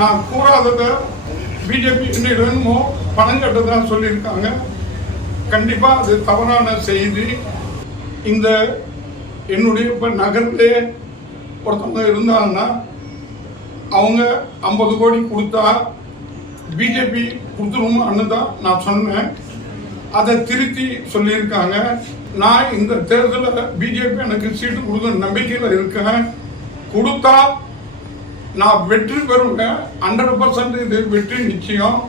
நான் கூறாததை பிஜேபி என்னிடமோ பணம் கட்டதா சொல்லியிருக்காங்க. கண்டிப்பாக அது தவறான செய்தி. இந்த என்னுடைய இப்போ நகர்லே ஒருத்தவங்க இருந்தாங்கன்னா அவங்க 50 கோடி கொடுத்தா பிஜேபி கொடுத்துருமான்னு தான் நான் சொன்னேன். அதை திருத்தி சொல்லியிருக்காங்க. நான் இந்த தேர்தலில் பிஜேபி எனக்கு சீட்டு கொடுக்க நம்பிக்கையில் இருக்கேன். கொடுத்தா நான் வெற்றி பெறுவேன். 100% இது வெற்றி நிச்சயம்.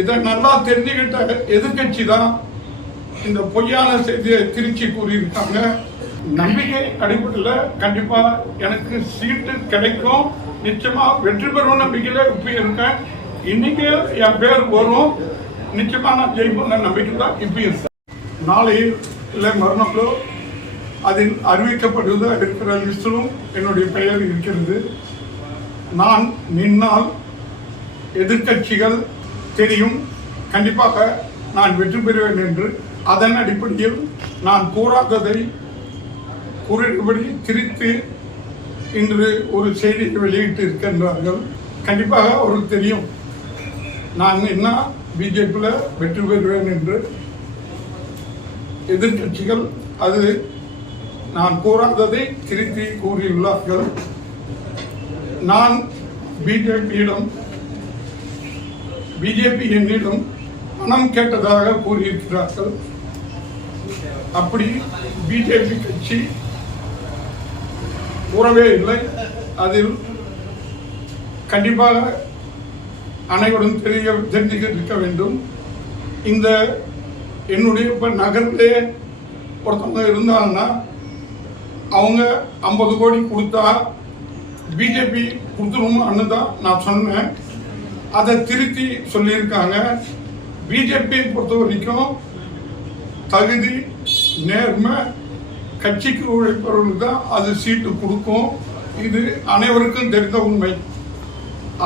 இதை நல்லா தெரிஞ்சுக்கிட்ட எதிர்கட்சி தான் இந்த பொய்யான செய்தியை திருச்சி கூறியிருக்காங்க. நம்பிக்கை அடிப்படையில் கண்டிப்பா எனக்கு சீட்டு கிடைக்கும், நிச்சயமா வெற்றி பெறும் நம்பிக்கையில இப்ப இருக்கேன். இன்னைக்கு என் பேர் வரும், நிச்சயமா நான் ஜெயிப்பேன் நம்பிக்கை தான் இப்ப இருக்கேன். நாளை இல்லை மறுநாளோ அதில் அறிவிக்கப்படுவதா இருக்கிற லிஸ்டிலும் என்னுடைய பெயர் இருக்கிறது. நான் நின்னால் எதிர்கட்சிகள் தெரியும், கண்டிப்பாக நான் வெற்றி பெறுவேன் என்று. அதன் அடிப்படையில் நான் கூறாததை கூறியபடி திரித்து இன்று ஒரு செய்தியை வெளியிட்டு இருக்கின்றார்கள். கண்டிப்பாக அவருக்கு தெரியும் நான் என்ன பிஜேபியில் வெற்றி பெறுவேன் என்று. எதிர்கட்சிகள் அது நான் கூறாததை திருத்தி கூறியுள்ளார்கள். நான் பிஜேபி என்னிடம் பணம் கேட்டதாக கூறியிருக்கிறார்கள். அப்படி பிஜேபி கட்சி கூறவே இல்லை. அதில் கண்டிப்பாக அனைவரும் தெரிஞ்சுக்க வேண்டும். இந்த என்னுடைய இப்போ நகர்லே ஒருத்தவங்க இருந்தாங்கன்னா அவங்க 50 கோடி கொடுத்தா பிஜேபி கொடுத்துருமான்னு தான் நான் சொன்னேன். அதை திருத்தி சொல்லியிருக்காங்க. பிஜேபியை பொறுத்த வரைக்கும் தகுதி நேர்மை கட்சிக்கு உழைப்பவர்களுக்கு தான் அது சீட்டு கொடுக்கும். இது அனைவருக்கும் தெரிந்த உண்மை.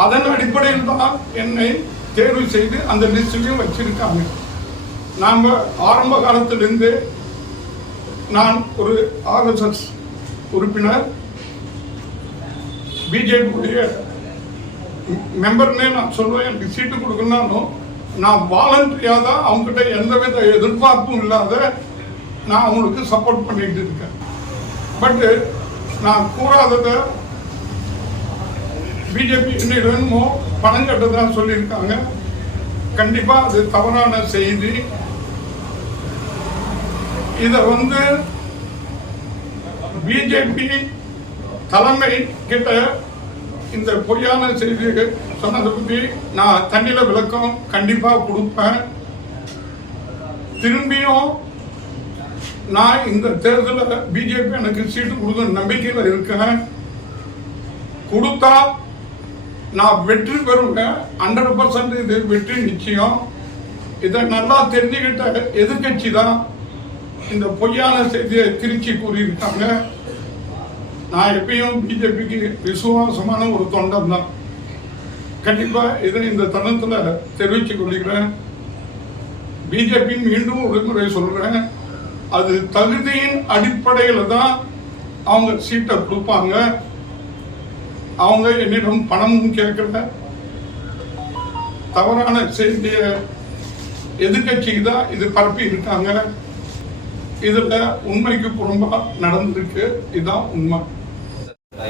அதன் அடிப்படையில் தான் என்னை தேர்வு செய்து அந்த லிஸ்டிலையும் வச்சிருக்காங்க. நாம் ஆரம்ப காலத்திலிருந்து நான் ஒரு RSS உறுப்பினர், பிஜேபியுடைய மெம்பர்னே நான் சொல்லுவேன். எனக்கு சீட்டு கொடுக்கணும்னாலும் நான் வாலண்டரியாக தான் அவங்ககிட்ட எந்தவித எதிர்பார்ப்பும் இல்லாத நான் அவங்களுக்கு சப்போர்ட் பண்ணிட்டு இருக்கேன். பட்டு நான் கூறாததை பிஜேபி என்னிடமோ பணம் கட்டதா சொல்லியிருக்காங்க. கண்டிப்பாக அது தவறான செய்தி. இதை பிஜேபி தலைமை கிட்ட இந்த பொய்யான செய்தியை சொன்னதை பற்றி நான் தண்ணியில விளக்கம் கண்டிப்பாக கொடுப்பேன். திரும்பியும் நான் இந்த தேர்தலில் பிஜேபி எனக்கு சீட்டு கொடுக்க நம்பிக்கையில் இருக்கேன். கொடுத்தா நான் வெற்றி பெறுவேன். 100% இது வெற்றி நிச்சயம். இதை நல்லா தெரிஞ்சுக்கிட்ட எதிர்கட்சி தான் இந்த பொய்யான செய்தியை திருச்சி கூறியிருக்காங்க. நான் எப்பயும் பிஜேபிக்கு விசுவாசமான ஒரு தொண்டன் தான். கண்டிப்பா இதை இந்த தருணத்தில் தெரிவித்துக் கொள்கிறேன். பிஜேபி மீண்டும் ஒரு முறை சொல்றேன், அது தகுதியின் அடிப்படையில் தான் அவங்க சீட்டை கொடுப்பாங்க. அவங்க என்னிடம் பணமும் கேட்கல. தவறான செய்திய எதிர்கட்சிக்கு தான் இது பரப்பி இருக்காங்க. இதுல உண்மைக்கு புறம்பா நடந்திருக்கு. இதுதான் உண்மை.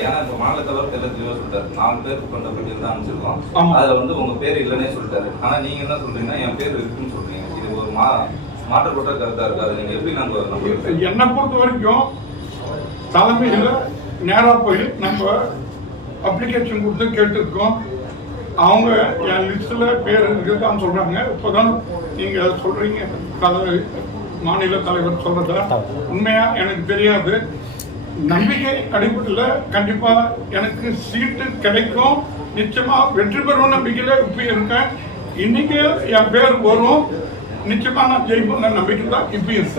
ஏன்னா இப்ப மாநில தலைவர் தெளிவா சொல்லிட்டாரு, 4 பேருக்கு கொண்ட பட்டியல் தான் அனுப்பிச்சிருக்கோம். அதுல உங்க பேர் இல்லைன்னே சொல்லிட்டாரு. ஆனா நீங்க என்ன சொல்றீங்கன்னா என் பேர் இருக்குன்னு சொல்றீங்க. இது ஒரு மாற்றப்பட்ட கருத்தா இருக்காது. நீங்க எப்படி நம்ம என்னை பொறுத்த வரைக்கும் தலைமையில நேரா போய் நம்ம அப்ளிகேஷன் கொடுத்து கேட்டுருக்கோம். அவங்க என் லிஸ்ட்ல பேர் இருக்குதான் சொல்றாங்க. இப்பதான் நீங்க சொல்றீங்க மாநில தலைவர் சொல்றதா உண்மையா எனக்கு தெரியாது. நம்பிக்கை அடிப்படையில் கண்டிப்பா எனக்கு சீட்டு கிடைக்கும், நிச்சயமா வெற்றி பெறும் நம்பிக்கையில இப்ப இருக்கேன். இன்னைக்கு என் பேர் வரும், நிச்சயமா நான் ஜெயிப்பேன் நம்பிக்கை தான் இப்ப இருக்கேன்.